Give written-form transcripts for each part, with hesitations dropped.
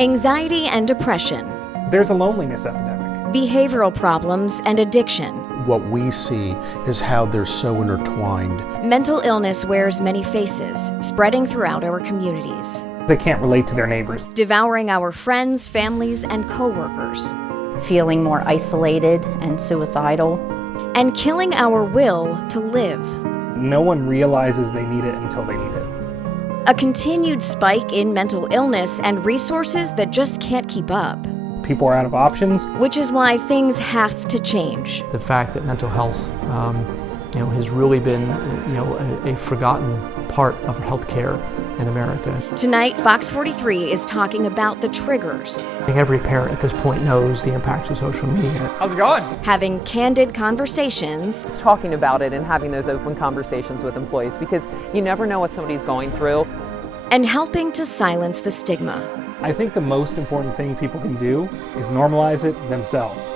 Anxiety and depression. There's a loneliness epidemic. Behavioral problems and addiction. What we see is how they're so intertwined. Mental illness wears many faces, spreading throughout our communities. They can't relate to their neighbors. Devouring our friends, families, and co-workers. Feeling more isolated and suicidal. And killing our will to live. No one realizes they need it until they need it. A continued spike in mental illness and resources that just can't keep up. People are out of options. Which is why things have to change. The fact that mental health, has really been, a forgotten part of healthcare in America. Tonight, Fox 43 is talking about the triggers. I think every parent at this point knows the impacts of social media. How's it going? Having candid conversations. Talking about it and having those open conversations with employees, because you never know what somebody's going through. And helping to silence the stigma. I think the most important thing people can do is normalize it themselves.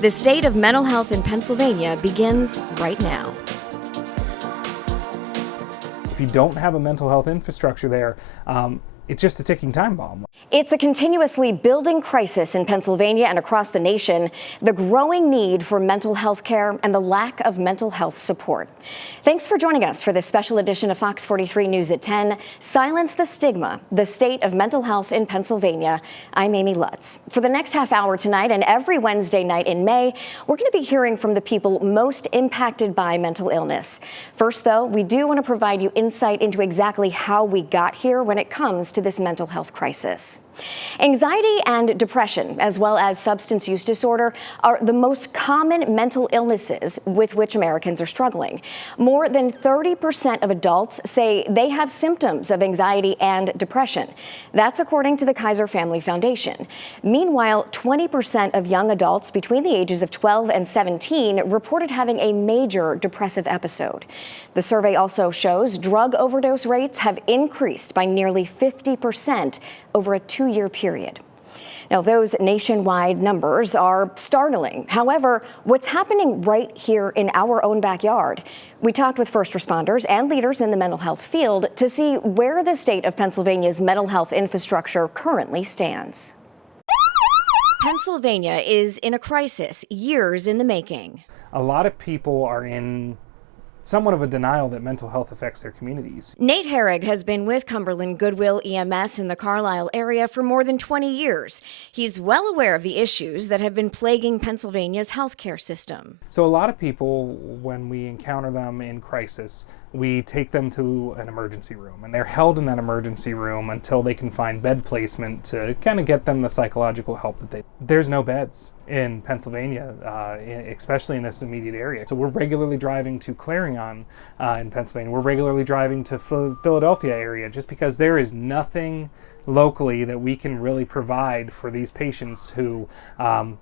The state of mental health in Pennsylvania begins right now. If you don't have a mental health infrastructure there, it's just a ticking time bomb. It's a continuously building crisis in Pennsylvania and across the nation, the growing need for mental health care and the lack of mental health support. Thanks for joining us for this special edition of Fox 43 News at 10, Silence the Stigma, the state of mental health in Pennsylvania. I'm Amy Lutz. For the next half hour tonight and every Wednesday night in May, we're going to be hearing from the people most impacted by mental illness. First, though, we do want to provide you insight into exactly how we got here when it comes to this mental health crisis. Anxiety and depression, as well as substance use disorder, are the most common mental illnesses with which Americans are struggling. More than 30% of adults say they have symptoms of anxiety and depression. That's according to the Kaiser Family Foundation. Meanwhile, 20% of young adults between the ages of 12 and 17 reported having a major depressive episode. The survey also shows drug overdose rates have increased by nearly 50% over a 2-year period. Now, those nationwide numbers are startling. However, what's happening right here in our own backyard? We talked with first responders and leaders in the mental health field to see where the state of Pennsylvania's mental health infrastructure currently stands. Pennsylvania is in a crisis, years in the making. A lot of people are in somewhat of a denial that mental health affects their communities. Nate Harig has been with Cumberland Goodwill EMS in the Carlisle area for more than 20 years. He's well aware of the issues that have been plaguing Pennsylvania's healthcare system. So a lot of people, when we encounter them in crisis, we take them to an emergency room, and they're held in that emergency room until they can find bed placement to kind of get them the psychological help that There's no beds in Pennsylvania, especially in this immediate area. So we're regularly driving to Clarion in Pennsylvania. We're regularly driving to Philadelphia area just because there is nothing locally that we can really provide for these patients who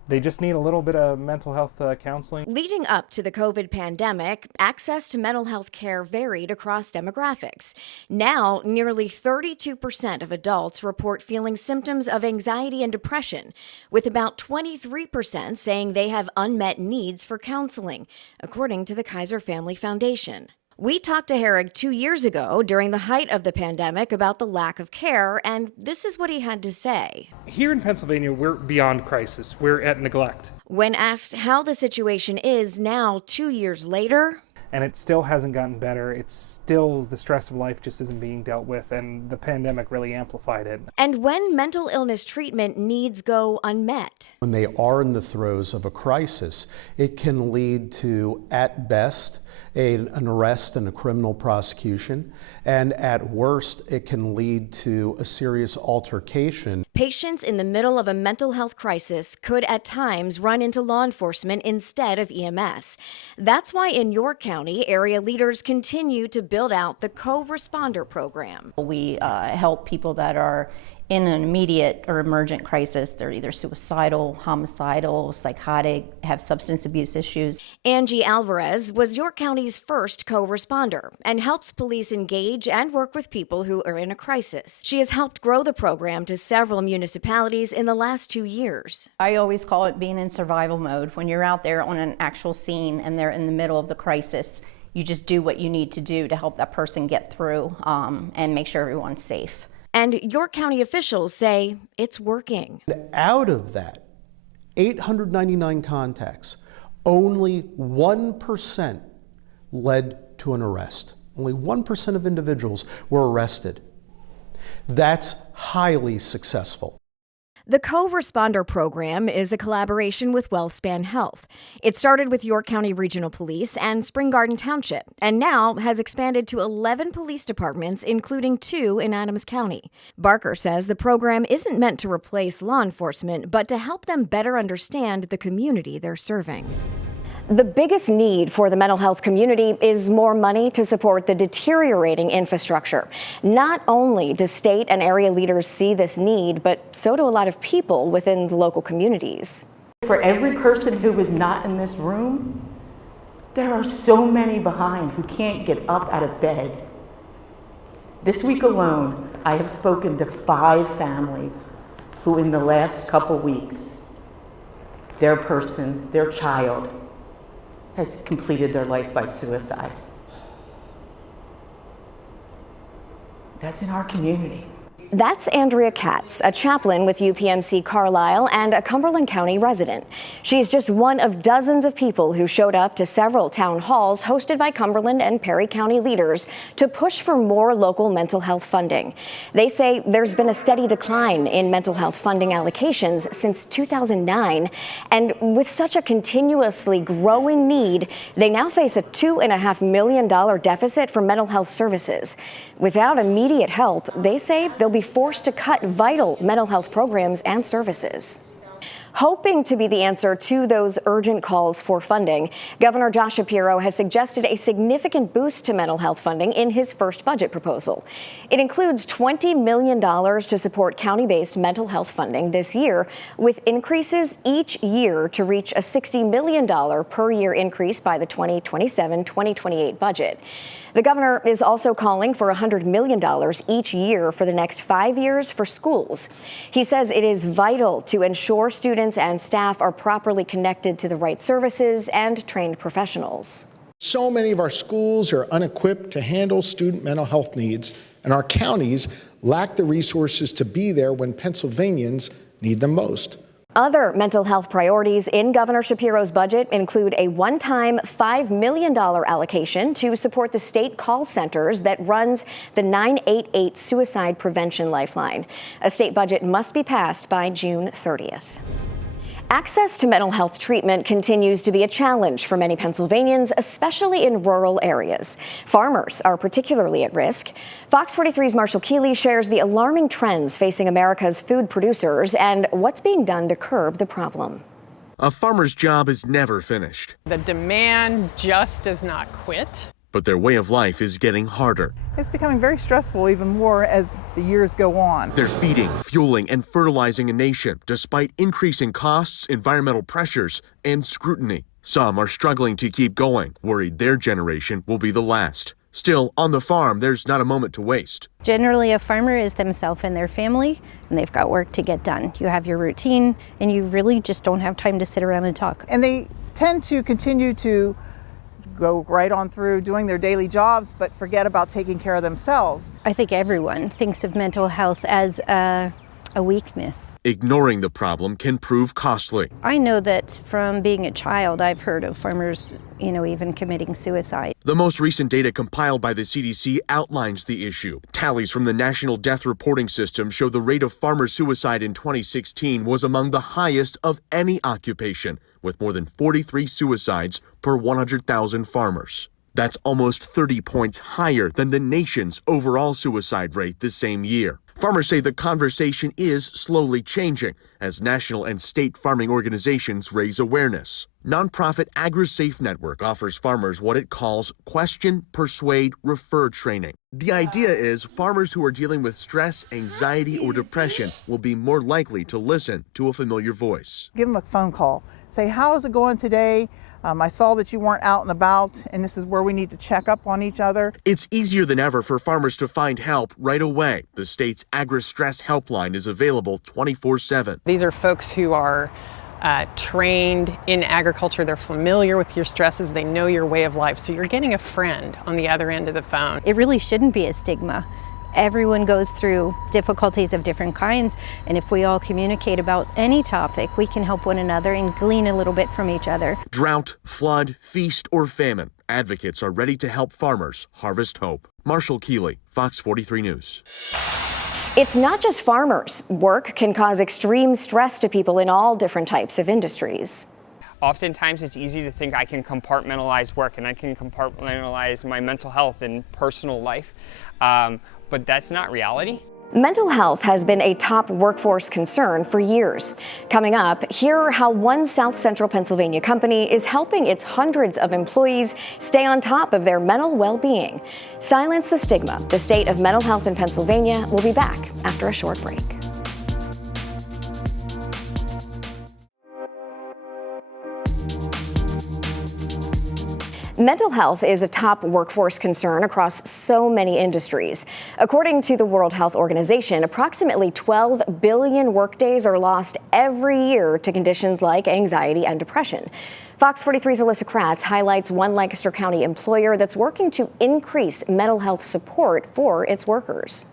they just need a little bit of mental health counseling. Leading up to the COVID pandemic, access to mental health care varied across demographics. Now, nearly 32% of adults report feeling symptoms of anxiety and depression, with about 23% saying they have unmet needs for counseling, according to the Kaiser Family Foundation. We talked to Harig 2 years ago during the height of the pandemic about the lack of care, and this is what he had to say. Here in Pennsylvania, we're beyond crisis. We're at neglect. When asked how the situation is now 2 years later, and it still hasn't gotten better. It's still, the stress of life just isn't being dealt with, and the pandemic really amplified it. And when mental illness treatment needs go unmet. When they are in the throes of a crisis, it can lead to, at best, an arrest and a criminal prosecution, and at worst, it can lead to a serious altercation. Patients in the middle of a mental health crisis could at times run into law enforcement instead of EMS. That's why in York County, area leaders continue to build out the co-responder program. We help people that are in an immediate or emergent crisis. They're either suicidal, homicidal, psychotic, have substance abuse issues. Angie Alvarez was York County's first co-responder and helps police engage and work with people who are in a crisis. She has helped grow the program to several municipalities in the last 2 years. I always call it being in survival mode. When you're out there on an actual scene and they're in the middle of the crisis, you just do what you need to do to help that person get through and make sure everyone's safe. And York County officials say it's working. Out of that 899 contacts, only 1% led to an arrest. Only 1% of individuals were arrested. That's highly successful. The Co-Responder Program is a collaboration with WellSpan Health. It started with York County Regional Police and Spring Garden Township, and now has expanded to 11 police departments, including 2 in Adams County. Barker says the program isn't meant to replace law enforcement, but to help them better understand the community they're serving. The biggest need for the mental health community is more money to support the deteriorating infrastructure. Not only do state and area leaders see this need, but so do a lot of people within the local communities. For every person who is not in this room, there are so many behind who can't get up out of bed. This week alone, I have spoken to 5 families who in the last couple weeks, their person, their child, has completed their life by suicide. That's in our community. That's Andrea Katz, a chaplain with UPMC Carlisle and a Cumberland County resident. She's just one of dozens of people who showed up to several town halls hosted by Cumberland and Perry County leaders to push for more local mental health funding. They say there's been a steady decline in mental health funding allocations since 2009, and with such a continuously growing need, they now face a $2.5 million deficit for mental health services. Without immediate help, they say they'll be forced to cut vital mental health programs and services. Hoping to be the answer to those urgent calls for funding, Governor Josh Shapiro has suggested a significant boost to mental health funding in his first budget proposal. It includes $20 million to support county-based mental health funding this year, with increases each year to reach a $60 million per year increase by the 2027-2028 budget. The governor is also calling for $100 million each year for the next 5 years for schools. He says it is vital to ensure students and staff are properly connected to the right services and trained professionals. So many of our schools are unequipped to handle student mental health needs, and our counties lack the resources to be there when Pennsylvanians need them most. Other mental health priorities in Governor Shapiro's budget include a one-time $5 million allocation to support the state call centers that runs the 988 Suicide Prevention Lifeline. A state budget must be passed by June 30th. Access to mental health treatment continues to be a challenge for many Pennsylvanians, especially in rural areas. Farmers are particularly at risk. Fox 43's Marshall Keeley shares the alarming trends facing America's food producers and what's being done to curb the problem. A farmer's job is never finished. The demand just does not quit. But their way of life is getting harder. It's becoming very stressful even more as the years go on. They're feeding, fueling, and fertilizing a nation despite increasing costs, environmental pressures, and scrutiny. Some are struggling to keep going, worried their generation will be the last. Still, on the farm, there's not a moment to waste. Generally, a farmer is themselves and their family, and they've got work to get done. You have your routine, and you really just don't have time to sit around and talk. And they tend to continue to go right on through doing their daily jobs, but forget about taking care of themselves. I think everyone thinks of mental health as a weakness. Ignoring the problem can prove costly. I know that from being a child, I've heard of farmers, even committing suicide. The most recent data compiled by the CDC outlines the issue. Tallies from the National Death Reporting System show the rate of farmer suicide in 2016 was among the highest of any occupation, with more than 43 suicides per 100,000 farmers. That's almost 30 points higher than the nation's overall suicide rate the same year. Farmers say the conversation is slowly changing as national and state farming organizations raise awareness. Nonprofit AgriSafe Network offers farmers what it calls question, persuade, refer training. The idea is farmers who are dealing with stress, anxiety, or depression will be more likely to listen to a familiar voice. Give them a phone call. Say, how is it going today? I saw that you weren't out and about, and this is where we need to check up on each other. It's easier than ever for farmers to find help right away. The state's Agri-Stress Helpline is available 24/7. These are folks who are trained in agriculture. They're familiar with your stresses. They know your way of life. So you're getting a friend on the other end of the phone. It really shouldn't be a stigma Everyone goes through difficulties of different kinds, and if we all communicate about any topic, we can help one another and glean a little bit from each other. Drought, flood, feast, or famine, advocates are ready to help farmers harvest hope. Marshall Keeley, Fox 43 News. It's not just farmers. Work can cause extreme stress to people in all different types of industries. Oftentimes it's easy to think I can compartmentalize work and I can compartmentalize my mental health and personal life, but that's not reality. Mental health has been a top workforce concern for years. Coming up, hear how one South Central Pennsylvania company is helping its hundreds of employees stay on top of their mental well-being. Silence the Stigma, the state of mental health in Pennsylvania, will be back after a short break. Mental health is a top workforce concern across so many industries. According to the World Health Organization, approximately 12 billion workdays are lost every year to conditions like anxiety and depression. Fox 43's Alyssa Kratz highlights one Lancaster County employer that's working to increase mental health support for its workers.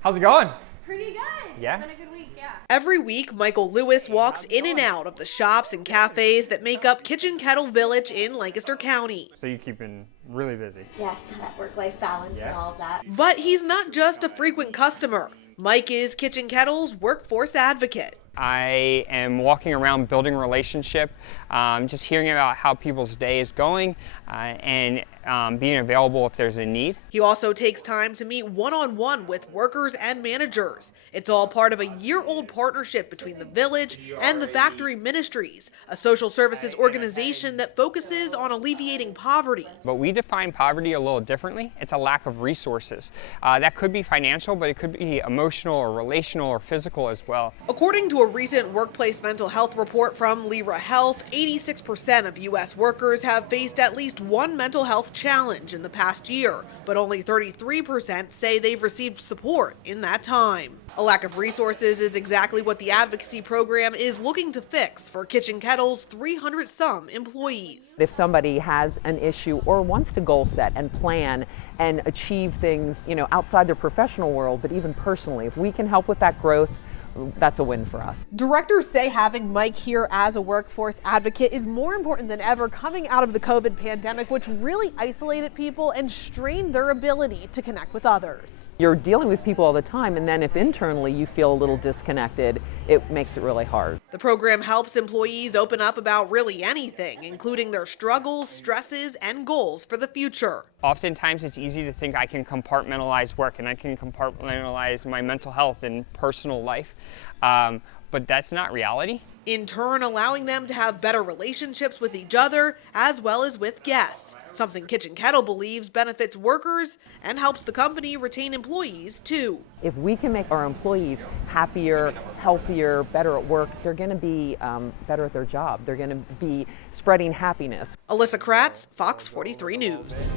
How's it going? Pretty good. Yeah? It's been a good week, yeah. Every week, Michael Lewis walks in and out of the shops and cafes that make up Kitchen Kettle Village in Lancaster County. So you're keeping really busy. Yes, that work-life balance and all of that. But he's not just a frequent customer. Mike is Kitchen Kettle's workforce advocate. I am walking around building relationship, just hearing about how people's day is going and being available if there's a need. He also takes time to meet one-on-one with workers and managers. It's all part of a year-old partnership between the village and the Factory Ministries, a social services organization that focuses on alleviating poverty. But we define poverty a little differently. It's a lack of resources. That could be financial, but it could be emotional or relational or physical as well. According to a recent workplace mental health report from Lyra Health, 86% of U.S. workers have faced at least one mental health challenge in the past year, but only 33% say they've received support in that time. A lack of resources is exactly what the advocacy program is looking to fix for Kitchen Kettle's 300-some employees. If somebody has an issue or wants to goal set and plan and achieve things, outside their professional world, but even personally, if we can help with that growth, that's a win for us. Directors say having Mike here as a workforce advocate is more important than ever coming out of the COVID pandemic, which really isolated people and strained their ability to connect with others. You're dealing with people all the time, and then if internally you feel a little disconnected, it makes it really hard. The program helps employees open up about really anything, including their struggles, stresses, and goals for the future. Oftentimes it's easy to think I can compartmentalize work and I can compartmentalize my mental health and personal life, but that's not reality. In turn, allowing them to have better relationships with each other as well as with guests, something Kitchen Kettle believes benefits workers and helps the company retain employees too. If we can make our employees happier, healthier, better at work, they're going to be better at their job. They're going to be spreading happiness. Alyssa Kratz, Fox 43 News.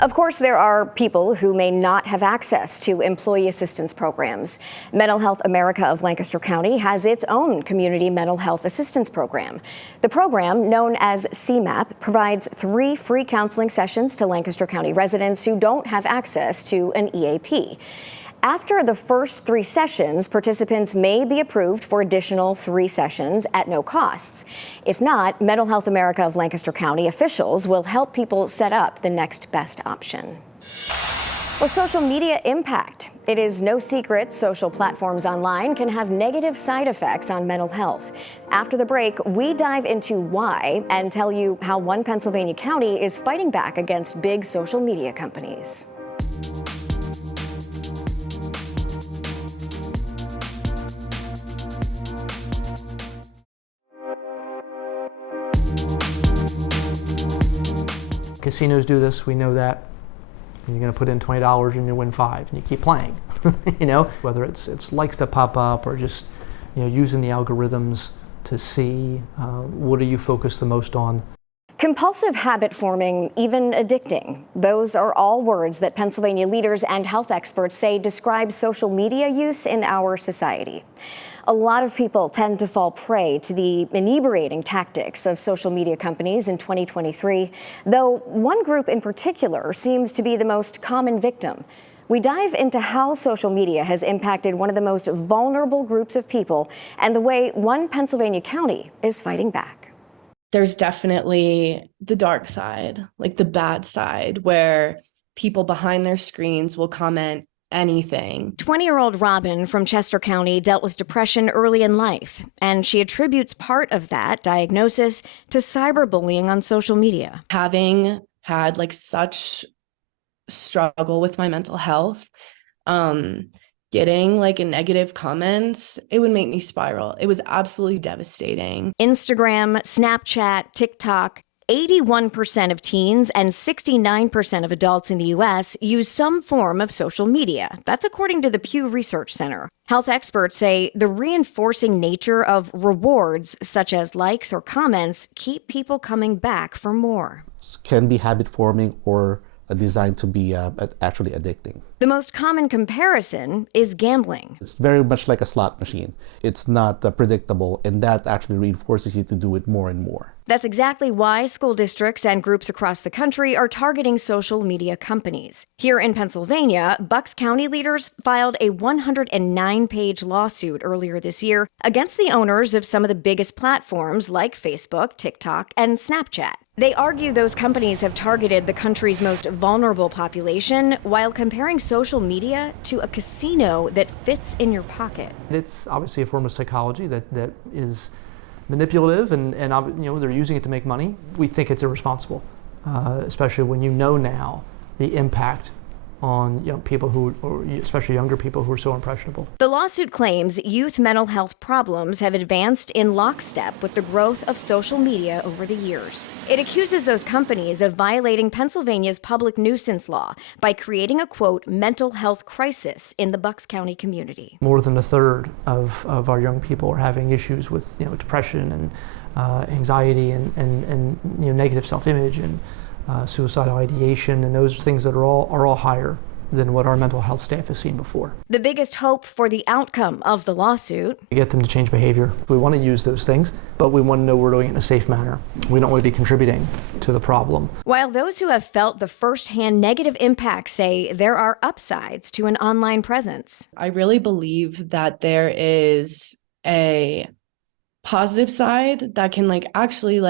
Of course, there are people who may not have access to employee assistance programs. Mental Health America of Lancaster County has its own community mental health assistance program. The program, known as CMAP, provides 3 free counseling sessions to Lancaster County residents who don't have access to an EAP. After the first 3 sessions, participants may be approved for additional 3 sessions at no costs. If not, Mental Health America of Lancaster County officials will help people set up the next best option. Well, social media impact. It is no secret social platforms online can have negative side effects on mental health. After the break, we dive into why and tell you how one Pennsylvania county is fighting back against big social media companies. Casinos do this, we know that. And you're going to put in $20 and you win $5, and you keep playing. Whether it's likes that pop up or just using the algorithms to see what are you focused the most on. Compulsive habit forming, even addicting. Those are all words that Pennsylvania leaders and health experts say describe social media use in our society. A lot of people tend to fall prey to the inebriating tactics of social media companies in 2023, though one group in particular seems to be the most common victim: we dive into how social media has impacted one of the most vulnerable groups of people and the way one Pennsylvania county is fighting back. There's definitely the dark side, like the bad side, where people behind their screens will comment anything. 20-year-old Robin from Chester County dealt with depression early in life, and she attributes part of that diagnosis to cyberbullying on social media. Having had like such struggle with my mental health, getting like a negative comments, it would make me spiral. It was absolutely devastating. Instagram, Snapchat, TikTok. 81% of teens and 69% of adults in the U.S. use some form of social media. That's according to the Pew Research Center. Health experts say the reinforcing nature of rewards, such as likes or comments, keep people coming back for more. Can be habit forming or designed to be actually addicting. The most common comparison is gambling. It's very much like a slot machine. It's not predictable, and that actually reinforces you to do it more and more. That's exactly why school districts and groups across the country are targeting social media companies. Here in Pennsylvania, Bucks County leaders filed a 109-page lawsuit earlier this year against the owners of some of the biggest platforms like Facebook, TikTok, and Snapchat. They argue those companies have targeted the country's most vulnerable population while comparing social media to a casino that fits in your pocket. It's obviously a form of psychology that is manipulative, and they're using it to make money. We think it's irresponsible, especially when you know now the impact on people who, or especially younger people who are so impressionable. The lawsuit claims youth mental health problems have advanced in lockstep with the growth of social media over the years. It accuses those companies of violating Pennsylvania's public nuisance law by creating a, quote, mental health crisis in the Bucks County community. More than a third of our young people are having issues with depression and anxiety and negative self-image and suicidal ideation, and those things that are all higher than what our mental health staff has seen before. The biggest hope for the outcome of the lawsuit: to get them to change behavior. We want to use those things, but we want to know we're doing it in a safe manner. We don't want to be contributing to the problem. While those who have felt the firsthand negative impact say there are upsides to an online presence. I really believe that there is a positive side that can actually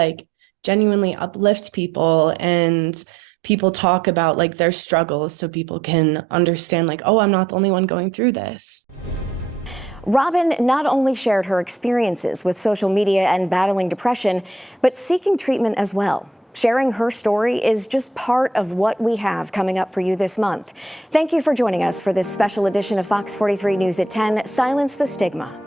genuinely uplift people, and people talk about their struggles so people can understand oh, I'm not the only one going through this. Robin not only shared her experiences with social media and battling depression, but seeking treatment as well. Sharing her story is just part of what we have coming up for you this month. Thank you for joining us for this special edition of Fox 43 News at 10, Silence the Stigma.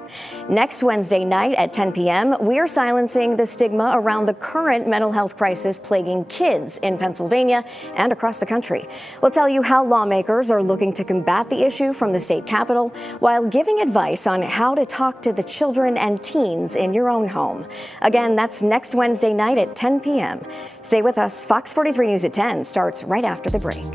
Next Wednesday night at 10 p.m., we're silencing the stigma around the current mental health crisis plaguing kids in Pennsylvania and across the country. We'll tell you how lawmakers are looking to combat the issue from the state capitol while giving advice on how to talk to the children and teens in your own home. Again, that's next Wednesday night at 10 p.m. Stay with us. Fox 43 News at 10 starts right after the break.